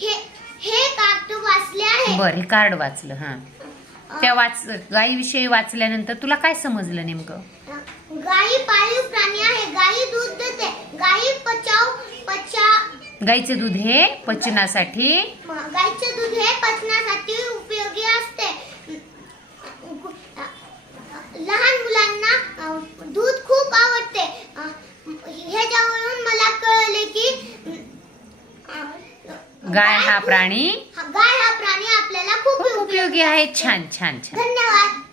हे हे कार्ड वाचले आहे? बरं कार्ड वाचलं हा. त्या वाच गायीविषयी वाचल्यानंतर तुला काय समजलं नेमकं? गाई पाळीव प्राणी आहे गाई दूध देते. गाई पचाव पचा गाईचे दूध हे पचनासाठी गाईचे दूध हे पचनासाठी उपयोगी असते. गाय हा प्राणी गाय हा प्राणी आपल्याला खूप खूप उपयोगी आहे. छान छान छान. धन्यवाद.